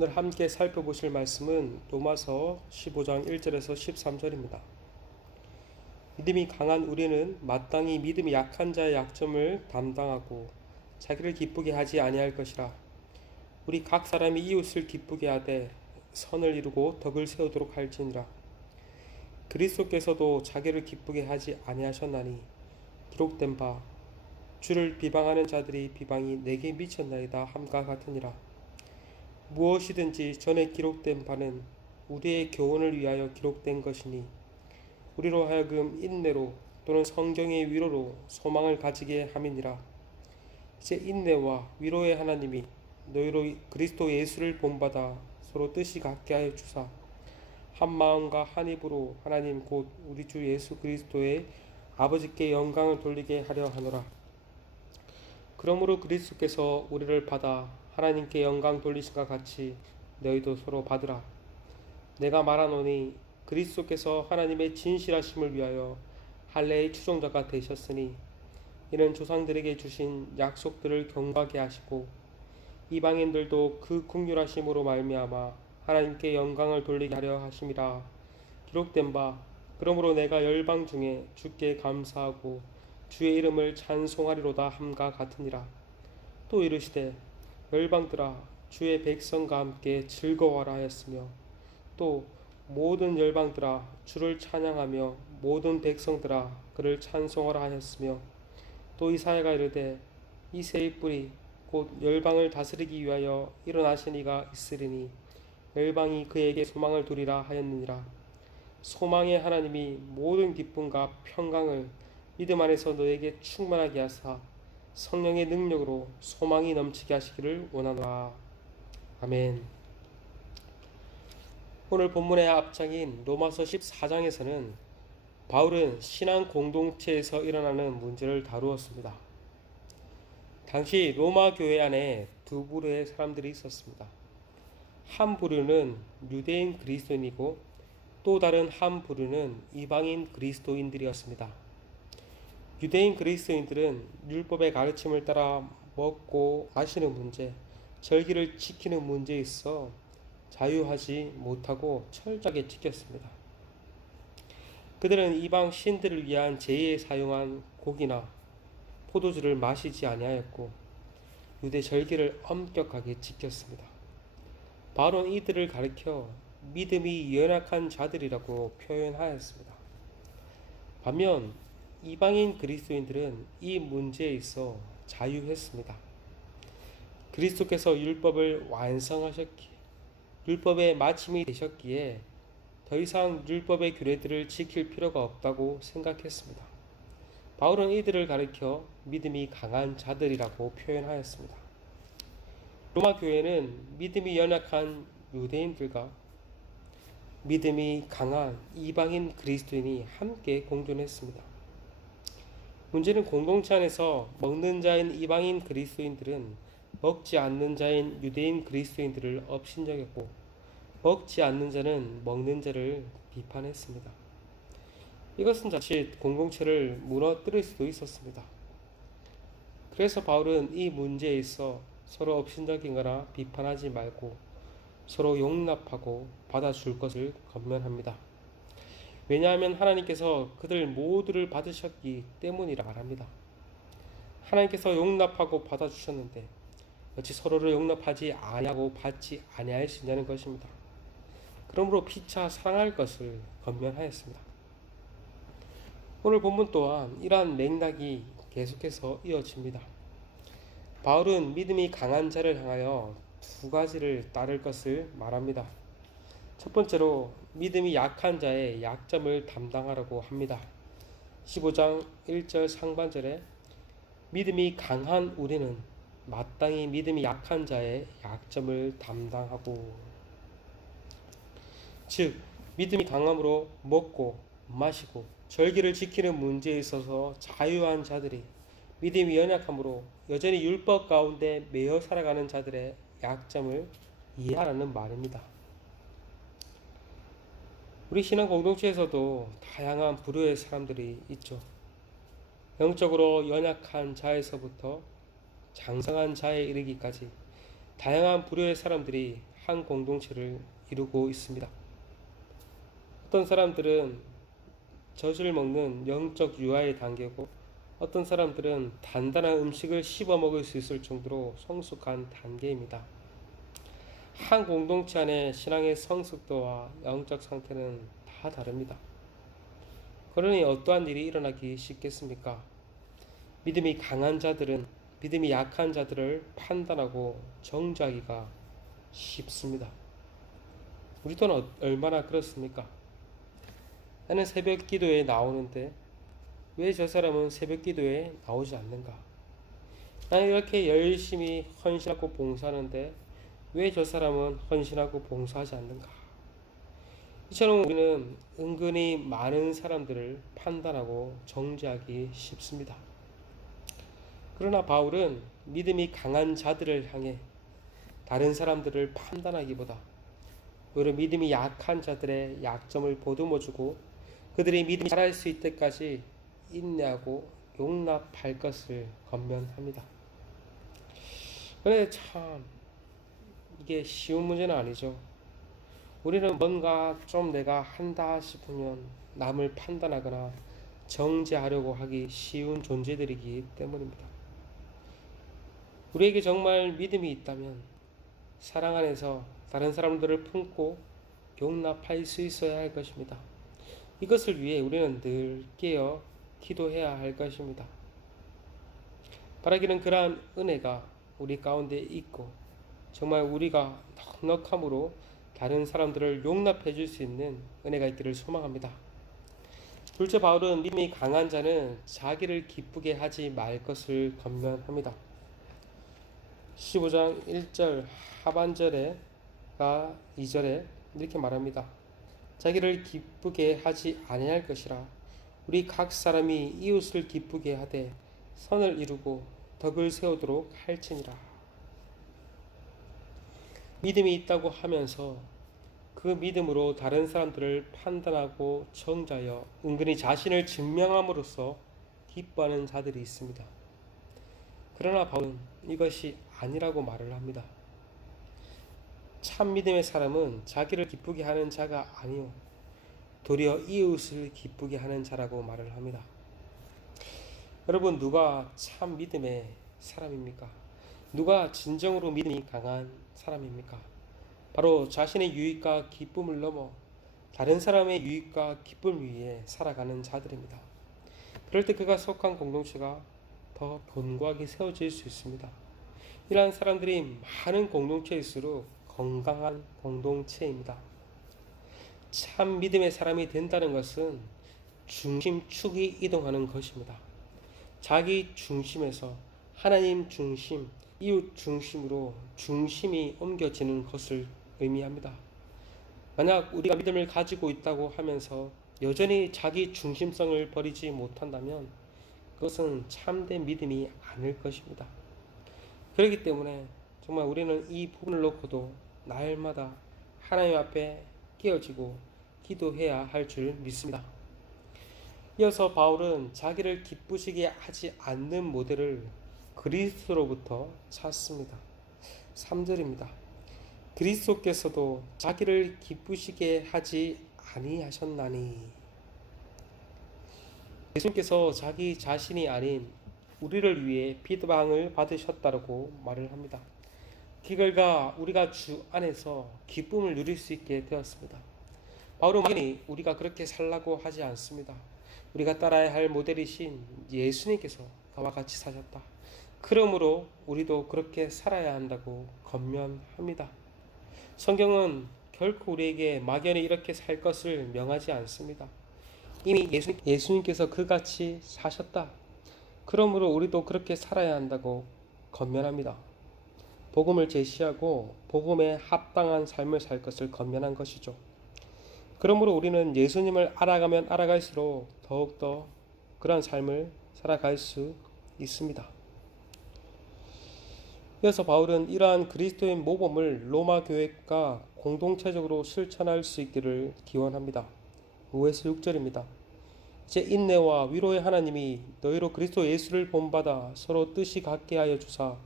오늘 함께 살펴보실 말씀은 로마서 15장 1절에서 13절입니다. 믿음이 강한 우리는 마땅히 믿음이 약한 자의 약점을 담당하고 자기를 기쁘게 하지 아니할 것이라. 우리 각 사람이 이웃을 기쁘게 하되 선을 이루고 덕을 세우도록 할지니라. 그리스도께서도 자기를 기쁘게 하지 아니하셨나니 기록된 바 주를 비방하는 자들이 비방이 내게 미쳤나이다 함과 같으니라. 무엇이든지 전에 기록된 바는 우리의 교훈을 위하여 기록된 것이니 우리로 하여금 인내로 또는 성경의 위로로 소망을 가지게 함이니라. 이제 인내와 위로의 하나님이 너희로 그리스도 예수를 본받아 서로 뜻이 같게 하여 주사 한 마음과 한 입으로 하나님 곧 우리 주 예수 그리스도의 아버지께 영광을 돌리게 하려 하노라. 그러므로 그리스도께서 우리를 받아 하나님께 영광 돌리신과 같이 너희도 서로 받으라. 내가 말하노니 그리스도께서 하나님의 진실하심을 위하여 할례의 추종자가 되셨으니 이는 조상들에게 주신 약속들을 경고하게 하시고 이방인들도 그 긍휼하심으로 말미암아 하나님께 영광을 돌리게 하려 하심이라. 기록된 바 그러므로 내가 열방 중에 주께 감사하고 주의 이름을 찬송하리로다 함과 같으니라. 또 이르시되 열방들아 주의 백성과 함께 즐거워하라 하였으며 또 모든 열방들아 주를 찬양하며 모든 백성들아 그를 찬송하라 하였으며 또 이사야가 이르되 이 새의 뿌리 곧 열방을 다스리기 위하여 일어나신 이가 있으리니 열방이 그에게 소망을 두리라 하였느니라. 소망의 하나님이 모든 기쁨과 평강을 믿음 안에서 너에게 충만하게 하사 성령의 능력으로 소망이 넘치게 하시기를 원하노라. 아멘. 오늘 본문의 앞장인 로마서 14장에서는 바울은 신앙 공동체에서 일어나는 문제를 다루었습니다. 당시 로마 교회 안에 두 부류의 사람들이 있었습니다. 한 부류는 유대인 그리스도인이고 또 다른 한 부류는 이방인 그리스도인들이었습니다. 유대인 그리스도인들은 율법의 가르침을 따라 먹고 마시는 문제, 절기를 지키는 문제에 있어 자유하지 못하고 철저하게 지켰습니다. 그들은 이방 신들을 위한 제의에 사용한 고기나 포도주를 마시지 아니하였고 유대 절기를 엄격하게 지켰습니다. 바울은 이들을 가리켜 믿음이 연약한 자들이라고 표현하였습니다. 반면 이방인 그리스도인들은 이 문제에 있어 자유했습니다. 그리스도께서 율법을 완성하셨기에 율법의 마침이 되셨기에 더 이상 율법의 규례들을 지킬 필요가 없다고 생각했습니다. 바울은 이들을 가리켜 믿음이 강한 자들이라고 표현하였습니다. 로마 교회는 믿음이 연약한 유대인들과 믿음이 강한 이방인 그리스도인이 함께 공존했습니다. 문제는 공동체 안에서 먹는 자인 이방인 그리스도인들은 먹지 않는 자인 유대인 그리스도인들을 업신여겼고 먹지 않는 자는 먹는 자를 비판했습니다. 이것은 자칫 공동체를 무너뜨릴 수도 있었습니다. 그래서 바울은 이 문제에 있어 서로 업신여기거나 비판하지 말고 서로 용납하고 받아줄 것을 권면합니다. 왜냐하면 하나님께서 그들 모두를 받으셨기 때문이라 말합니다. 하나님께서 용납하고 받아주셨는데 어찌 서로를 용납하지 아니하고 받지 아니할 수 있냐는 것입니다. 그러므로 피차 사랑할 것을 권면하였습니다. 오늘 본문 또한 이러한 맥락이 계속해서 이어집니다. 바울은 믿음이 강한 자를 향하여 두 가지를 따를 것을 말합니다. 첫 번째로 믿음이 약한 자의 약점을 담당하라고 합니다. 15장 1절 상반절에 믿음이 강한 우리는 마땅히 믿음이 약한 자의 약점을 담당하고, 즉 믿음이 강함으로 먹고 마시고 절기를 지키는 문제에 있어서 자유한 자들이 믿음이 연약함으로 여전히 율법 가운데 매여 살아가는 자들의 약점을 이해하라는 말입니다. 우리 신앙 공동체에서도 다양한 부류의 사람들이 있죠. 영적으로 연약한 자에서부터 장성한 자에 이르기까지 다양한 부류의 사람들이 한 공동체를 이루고 있습니다. 어떤 사람들은 젖을 먹는 영적 유아의 단계고, 어떤 사람들은 단단한 음식을 씹어 먹을 수 있을 정도로 성숙한 단계입니다. 한 공동체 안에 신앙의 성숙도와 영적 상태는 다 다릅니다. 그러니 어떠한 일이 일어나기 쉽겠습니까? 믿음이 강한 자들은 믿음이 약한 자들을 판단하고 정죄하기가 쉽습니다. 우리 또한 얼마나 그렇습니까? 나는 새벽 기도에 나오는데 왜 저 사람은 새벽 기도에 나오지 않는가? 나는 이렇게 열심히 헌신하고 봉사하는데 왜 저 사람은 헌신하고 봉사하지 않는가? 이처럼 우리는 은근히 많은 사람들을 판단하고 정죄하기 쉽습니다. 그러나 바울은 믿음이 강한 자들을 향해 다른 사람들을 판단하기보다 오히려 믿음이 약한 자들의 약점을 보듬어주고 그들이 믿음이 자랄 수 있을 때까지 인내하고 용납할 것을 권면합니다. 그런데 참 이게 쉬운 문제는 아니죠. 우리는 뭔가 좀 내가 한다 싶으면 남을 판단하거나 정죄하려고 하기 쉬운 존재들이기 때문입니다. 우리에게 정말 믿음이 있다면 사랑 안에서 다른 사람들을 품고 용납할 수 있어야 할 것입니다. 이것을 위해 우리는 늘 깨어 기도해야 할 것입니다. 바라기는 그러한 은혜가 우리 가운데 있고 정말 우리가 넉넉함으로 다른 사람들을 용납해 줄 수 있는 은혜가 있기를 소망합니다. 둘째, 바울은 믿음이 강한 자는 자기를 기쁘게 하지 말 것을 권면합니다. 15장 1절 하반절에가 2절에 이렇게 말합니다. 자기를 기쁘게 하지 아니할 것이라 우리 각 사람이 이웃을 기쁘게 하되 선을 이루고 덕을 세우도록 할지니라. 믿음이 있다고 하면서 그 믿음으로 다른 사람들을 판단하고 정죄하여 은근히 자신을 증명함으로써 기뻐하는 자들이 있습니다. 그러나 바울은 이것이 아니라고 말을 합니다. 참 믿음의 사람은 자기를 기쁘게 하는 자가 아니요 도리어 이웃을 기쁘게 하는 자라고 말을 합니다. 여러분, 누가 참 믿음의 사람입니까? 누가 진정으로 믿음이 강한 사람입니까? 바로 자신의 유익과 기쁨을 넘어 다른 사람의 유익과 기쁨 위에 살아가는 자들입니다. 그럴 때 그가 속한 공동체가 더 견고하게 세워질 수 있습니다. 이러한 사람들이 많은 공동체일수록 건강한 공동체입니다. 참 믿음의 사람이 된다는 것은 중심축이 이동하는 것입니다. 자기 중심에서 하나님 중심, 이웃 중심으로 중심이 옮겨지는 것을 의미합니다. 만약 우리가 믿음을 가지고 있다고 하면서 여전히 자기 중심성을 버리지 못한다면 그것은 참된 믿음이 아닐 것입니다. 그렇기 때문에 정말 우리는 이 부분을 놓고도 날마다 하나님 앞에 깨어지고 기도해야 할 줄 믿습니다. 이어서 바울은 자기를 기쁘시게 하지 않는 모델을 그리스도로부터 찾습니다. 3절입니다. 그리스도께서도 자기를 기쁘시게 하지 아니하셨나니. 예수님께서 자기 자신이 아닌 우리를 위해 비방을 받으셨다고 말을 합니다. 그 결과 우리가 주 안에서 기쁨을 누릴 수 있게 되었습니다. 바울은 당연히 우리가 그렇게 살라고 하지 않습니다. 우리가 따라야 할 모델이신 예수님께서 그와 같이 사셨다. 그러므로 우리도 그렇게 살아야 한다고 권면합니다. 성경은 결코 우리에게 막연히 이렇게 살 것을 명하지 않습니다. 이미 예수님께서 그같이 사셨다. 그러므로 우리도 그렇게 살아야 한다고 권면합니다. 복음을 제시하고 복음에 합당한 삶을 살 것을 권면한 것이죠. 그러므로 우리는 예수님을 알아가면 알아갈수록 더욱더 그러한 삶을 살아갈 수 있습니다. 이어서 바울은 이러한 그리스도의 모범을 로마 교회가 공동체적으로 실천할 수 있기를 기원합니다. 5에서 6절입니다. 이제 인내와 위로의 하나님이 너희로 그리스도 예수를 본받아 서로 뜻이 같게 하여 주사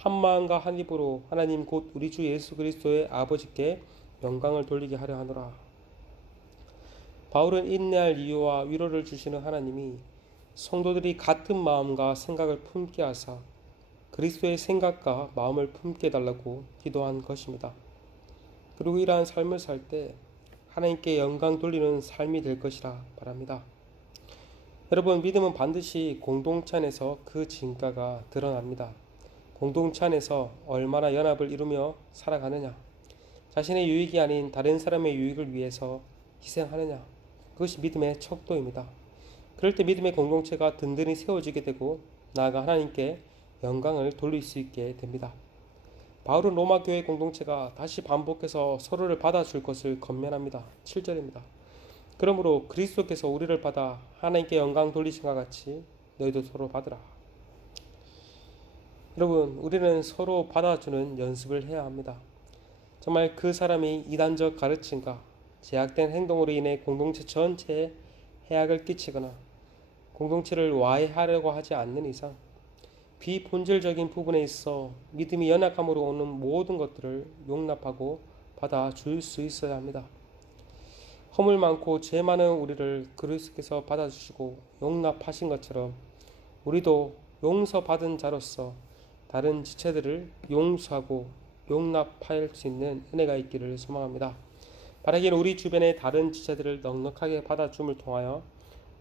한 마음과 한 입으로 하나님 곧 우리 주 예수 그리스도의 아버지께 영광을 돌리게 하려 하노라. 바울은 인내할 이유와 위로를 주시는 하나님이 성도들이 같은 마음과 생각을 품게 하사 그리스도의 생각과 마음을 품게 해달라고 기도한 것입니다. 그리고 이러한 삶을 살 때 하나님께 영광 돌리는 삶이 될 것이라 바랍니다. 여러분, 믿음은 반드시 공동체 안에서 그 진가가 드러납니다. 공동체 안에서 얼마나 연합을 이루며 살아가느냐, 자신의 유익이 아닌 다른 사람의 유익을 위해서 희생하느냐, 그것이 믿음의 척도입니다. 그럴 때 믿음의 공동체가 든든히 세워지게 되고 나아가 하나님께 영광을 돌릴 수 있게 됩니다. 바울은 로마 교회 공동체가 다시 반복해서 서로를 받아줄 것을 권면합니다. 7절입니다. 그러므로 그리스도께서 우리를 받아 하나님께 영광 돌리신 것 같이 너희도 서로 받으라. 여러분, 우리는 서로 받아주는 연습을 해야 합니다. 정말 그 사람이 이단적 가르침과 제약된 행동으로 인해 공동체 전체에 해악을 끼치거나 공동체를 와해하려고 하지 않는 이상 비본질적인 부분에 있어 믿음이 연약함으로 오는 모든 것들을 용납하고 받아줄 수 있어야 합니다. 허물 많고 죄 많은 우리를 그리스도께서 받아주시고 용납하신 것처럼 우리도 용서받은 자로서 다른 지체들을 용서하고 용납할 수 있는 은혜가 있기를 소망합니다. 바라기는 우리 주변의 다른 지체들을 넉넉하게 받아줌을 통하여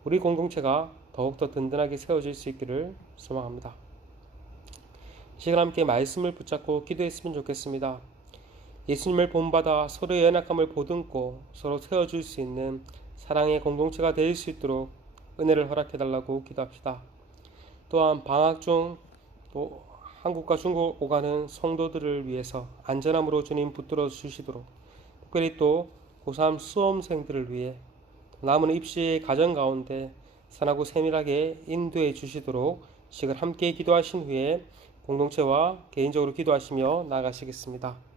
우리 공동체가 더욱더 든든하게 세워질 수 있기를 소망합니다. 이 시간 함께 말씀을 붙잡고 기도했으면 좋겠습니다. 예수님을 본받아 서로의 연약함을 보듬고 서로 세워줄 수 있는 사랑의 공동체가 될 수 있도록 은혜를 허락해달라고 기도합시다. 또한 방학 중 또 한국과 중국 오가는 성도들을 위해서 안전함으로 주님 붙들어 주시도록, 특별히 또 고3 수험생들을 위해 남은 입시의 과정 가운데 선하고 세밀하게 인도해 주시도록 시간 함께 기도하신 후에 공동체와 개인적으로 기도하시며 나아가시겠습니다.